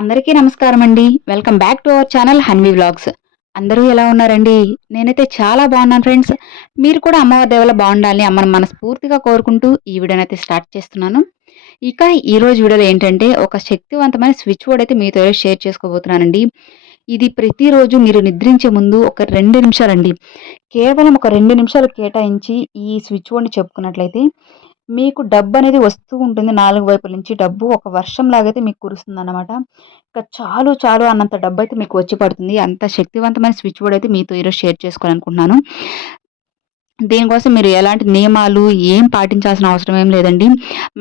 అందరికీ నమస్కారం అండి welcome back to our channel Hanvi vlogs. అందరూ ఎలా ఉన్నారండి? నేనైతే చాలా బాగున్నాను ఫ్రెండ్స్. మీరు కూడా అమ్మవారి దేవల బాగుండాలని అమ్మను మనస్ఫూర్తిగా కోరుకుంటూ ఈ వీడియోని అయితే స్టార్ట్ చేస్తున్నాను. ఇక ఈరోజు వీడియోలో ఏంటంటే ఒక శక్తివంతమైన స్విచ్ బోర్డ్ అయితే మీతో షేర్ చేసుకోబోతున్నానండి. ఇది ప్రతిరోజు మీరు నిద్రించే ముందు ఒక రెండు నిమిషాలండి. కేవలం ఒక రెండు నిమిషాలు కేటాయించి ఈ స్విచ్ బోర్డ్ని చెప్పుకున్నట్లయితే మీకు డబ్బు అనేది వస్తూ ఉంటుంది నాలుగు వైపుల నుంచి. డబ్బు ఒక వర్షం లాగైతే మీకు కురుస్తుంది అనమాట ఇంకా చాలు చాలు అన్నంత డబ్బు అయితే మీకు వచ్చి పడుతుంది. అంత శక్తివంతమైన స్విచ్ బోర్డ్ అయితే మీతో ఈరోజు షేర్ చేసుకోవాలనుకుంటున్నాను. దీనికోసం మీరు ఎలాంటి నియమాలు ఏం పాటించాల్సిన అవసరం ఏం లేదండి.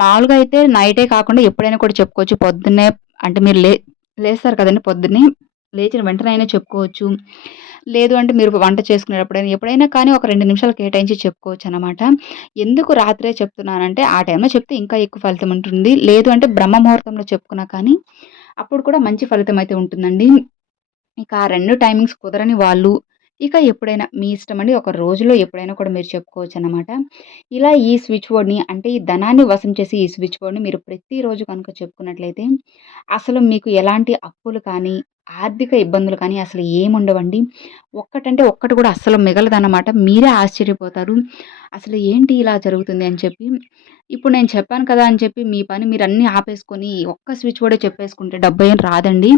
మామూలుగా అయితే నైటే కాకుండా ఎప్పుడైనా కూడా చెప్పుకోవచ్చు. పొద్దున్నే అంటే మీరు లే లేస్తారు కదండి పొద్దున్నే. లేచిన వెంటనే అయినా చెప్పుకోవచ్చు. లేదు అంటే మీరు వంట చేసుకునేటప్పుడైనా ఎప్పుడైనా కానీ ఒక రెండు నిమిషాలు కేటాయించి చెప్పుకోవచ్చు అనమాట ఎందుకు రాత్రే చెప్తున్నానంటే ఆ టైంలో చెప్తే ఇంకా ఎక్కువ ఫలితం ఉంటుంది. లేదు అంటే బ్రహ్మ ముహూర్తంలో చెప్పుకున్నా కానీ అప్పుడు కూడా మంచి ఫలితం అయితే ఉంటుందండి. ఇక ఆ రెండు టైమింగ్స్ కుదరని వాళ్ళు ఇక ఎప్పుడైనా మీ ఇష్టం అండి ఒక రోజులో ఎప్పుడైనా కూడా మీరు చెప్పుకోవచ్చు అనమాట ఇలా ఈ స్విచ్ బోర్డ్ని అంటే ఈ ధనాన్ని వశం చేసి ఈ స్విచ్ బోర్డ్ని మీరు ప్రతిరోజు కనుక చెప్పుకున్నట్లయితే అసలు మీకు ఎలాంటి అప్పులు కానీ ఆర్థిక ఇబ్బందులు కానీ అసలు ఏముండవండి ఒక్కటంటే ఒక్కటి కూడా అస్సలు మిగలదన్నమాట. మీరే ఆశ్చర్యపోతారు. అసలు ఏంటి ఇలా జరుగుతుంది అని చెప్పి. ఇప్పుడు నేను చెప్పాను కదా అని చెప్పి మీ పని మీరు అన్నీ ఆపేసుకొని ఒక్క స్విచ్ కూడా చెప్పేసుకుంటే డబ్బు ఏం రాదండి.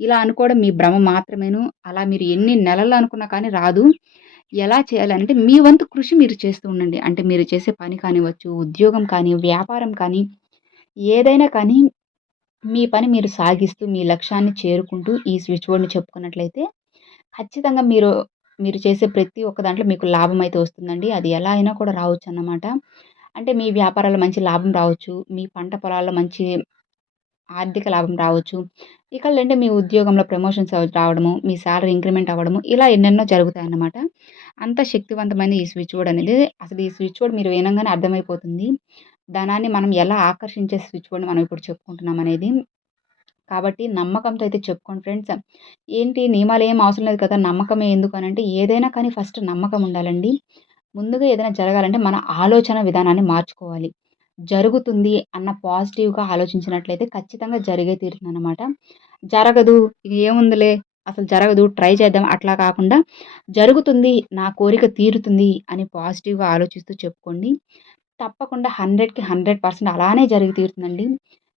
ఇలా అనుకోవడం మీ భ్రమ మాత్రమేను. అలా మీరు ఎన్ని నెలలు అనుకున్నా కానీ రాదు. ఎలా చేయాలంటే మీ వంతు కృషి మీరు చేస్తూ ఉండండి. అంటే మీరు చేసే పని కానివ్వచ్చు ఉద్యోగం కానీ వ్యాపారం కానీ ఏదైనా కానీ మీ పని మీరు సాగిస్తూ మీ లక్ష్యాన్ని చేరుకుంటూ ఈ స్విచ్ బోర్డ్ని చెప్పుకున్నట్లయితే ఖచ్చితంగా మీరు మీరు చేసే ప్రతి ఒక్క దాంట్లో మీకు లాభం అయితే వస్తుందండి. అది ఎలా అయినా కూడా రావచ్చు అన్నమాట. అంటే మీ వ్యాపారాల్లో మంచి లాభం రావచ్చు మీ పంట పొలాల్లో మంచి ఆర్థిక లాభం రావచ్చు. ఇక లేదంటే మీ ఉద్యోగంలో ప్రమోషన్స్ రావడము మీ శాలరీ ఇంక్రిమెంట్ అవ్వడము ఇలా ఎన్నెన్నో జరుగుతాయి అన్నమాట. అంత శక్తివంతమైన ఈ స్విచ్ బోర్డ్ అనేది అసలు ఈ స్విచ్ బోర్డ్ మీరు వినంగానే అర్థమైపోతుంది. ధనాన్ని మనం ఎలా ఆకర్షించే స్విచ్ బోర్డ్ని మనం ఇప్పుడు చెప్పుకుంటున్నాం అనేది. కాబట్టి నమ్మకంతో అయితే చెప్పుకోండి ఫ్రెండ్స్. ఏంటి? నియమాలు ఏం అవసరం లేదు కదా! నమ్మకమే ఎందుకు అని అంటే ఏదైనా కానీ ఫస్ట్ నమ్మకం ఉండాలండి. ముందుగా ఏదైనా జరగాలంటే మన ఆలోచన విధానాన్ని మార్చుకోవాలి. జరుగుతుంది అన్న పాజిటివ్గా ఆలోచించినట్లయితే ఖచ్చితంగా జరిగే తీరుతుంది అనమాట జరగదు ఇది ఏముందిలే అసలు జరగదు ట్రై చేద్దాం అట్లా కాకుండా జరుగుతుంది నా కోరిక తీరుతుంది అని పాజిటివ్గా ఆలోచిస్తూ చెప్పుకోండి. తప్పకుండా హండ్రెడ్కి హండ్రెడ్ పర్సెంట్ అలానే జరిగి తీరుతుందండి.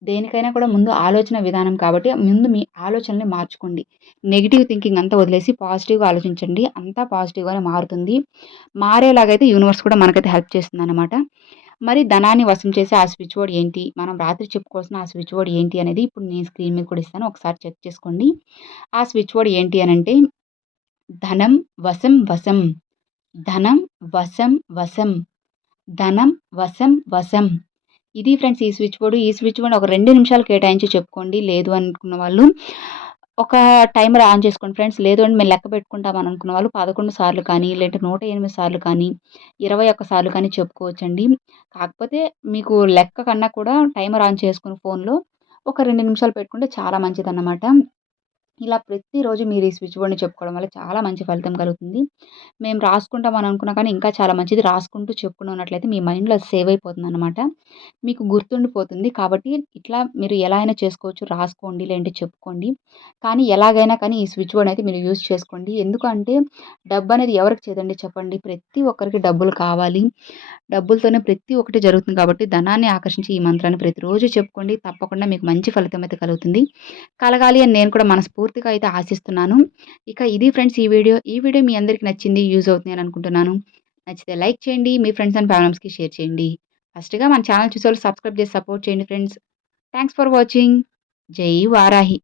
దేనికైనా కూడా ముందు ఆలోచన విధానం కాబట్టి ముందు మీ ఆలోచనని మార్చుకోండి. నెగిటివ్ థింకింగ్ అంతా వదిలేసి పాజిటివ్గా ఆలోచించండి. అంతా పాజిటివ్గానే మారుతుంది. మారేలాగైతే యూనివర్స్ కూడా మనకైతే హెల్ప్ చేస్తుంది అనమాట మరి ధనాన్ని వశం చేసే ఆ స్విచ్ బోర్డ్ ఏంటి? మనం రాత్రి చెప్పుకోవాల్సిన ఆ స్విచ్ బోర్డ్ ఏంటి అనేది ఇప్పుడు నేను స్క్రీన్ మీద కూడా ఇస్తాను. ఒకసారి చెక్ చేసుకోండి. ఆ స్విచ్ బోర్డ్ ఏంటి అని అంటే ధనం వశం వశం. ధనం వశం వశం. ధనం వశం వశం. ఇది ఫ్రెండ్స్ ఈ స్విచ్ బోర్డు ఈ స్విచ్ బోర్డు ఒక రెండు నిమిషాలు కేటాయించి చెప్పుకోండి. లేదు అనుకున్న వాళ్ళు ఒక టైమర్ ఆన్ చేసుకోండి ఫ్రెండ్స్ లేదు అంటే మేము లెక్క పెట్టుకుంటాం అని అనుకున్న వాళ్ళు పదకొండు సార్లు కానీ లేదంటే నూట ఎనిమిది సార్లు కానీ ఇరవై ఒక్క సార్లు కానీ చెప్పుకోవచ్చండి. కాకపోతే మీకు లెక్క కన్నా కూడా టైమర్ ఆన్ చేసుకుని ఫోన్లో ఒక రెండు నిమిషాలు పెట్టుకుంటే చాలా మంచిదన్నమాట. ఇలా ప్రతిరోజు మీరు ఈ స్విచ్ బోర్డ్ని చెప్పుకోవడం వల్ల చాలా మంచి ఫలితం కలుగుతుంది. మేము రాసుకుంటాం అని అనుకున్నా కానీ ఇంకా చాలా మంచిది రాసుకుంటూ చెప్పుకున్నట్లయితే మీ మైండ్లో సేవ్ అయిపోతుంది అనమాట మీకు గుర్తుండిపోతుంది కాబట్టి ఇట్లా మీరు ఎలా అయినా చేసుకోవచ్చు రాసుకోండి లేదంటే చెప్పుకోండి. కానీ ఎలాగైనా కానీ ఈ స్విచ్ బోర్డ్ అయితే మీరు యూజ్ చేసుకోండి. ఎందుకంటే డబ్బు అనేది ఎవరికి చేదండి చెప్పండి. ప్రతి ఒక్కరికి డబ్బులు కావాలి. డబ్బులతోనే ప్రతి ఒక్కటి జరుగుతుంది కాబట్టి ధనాన్ని ఆకర్షించి ఈ మంత్రాన్ని ప్రతిరోజు చెప్పుకోండి. తప్పకుండా మీకు మంచి ఫలితం అయితే కలుగుతుంది. కలగాలి అని నేను కూడా మనస్ఫూర్తిగా అయితే ఆశిస్తున్నాను. ఇక ఇది ఫ్రెండ్స్ ఈ వీడియో. ఈ వీడియో మీ అందరికీ నచ్చింది యూజ్ అవుతుంది అని అనుకుంటున్నాను. నచ్చితే లైక్ చేయండి మీ ఫ్రెండ్స్ అండ్ ఫ్యామిలీస్కి షేర్ చేయండి. ఫస్ట్గా మన ఛానల్ చూసే సబ్స్క్రైబ్ చేసి సపోర్ట్ చేయండి ఫ్రెండ్స్. Thanks for watching. జై వారాహి.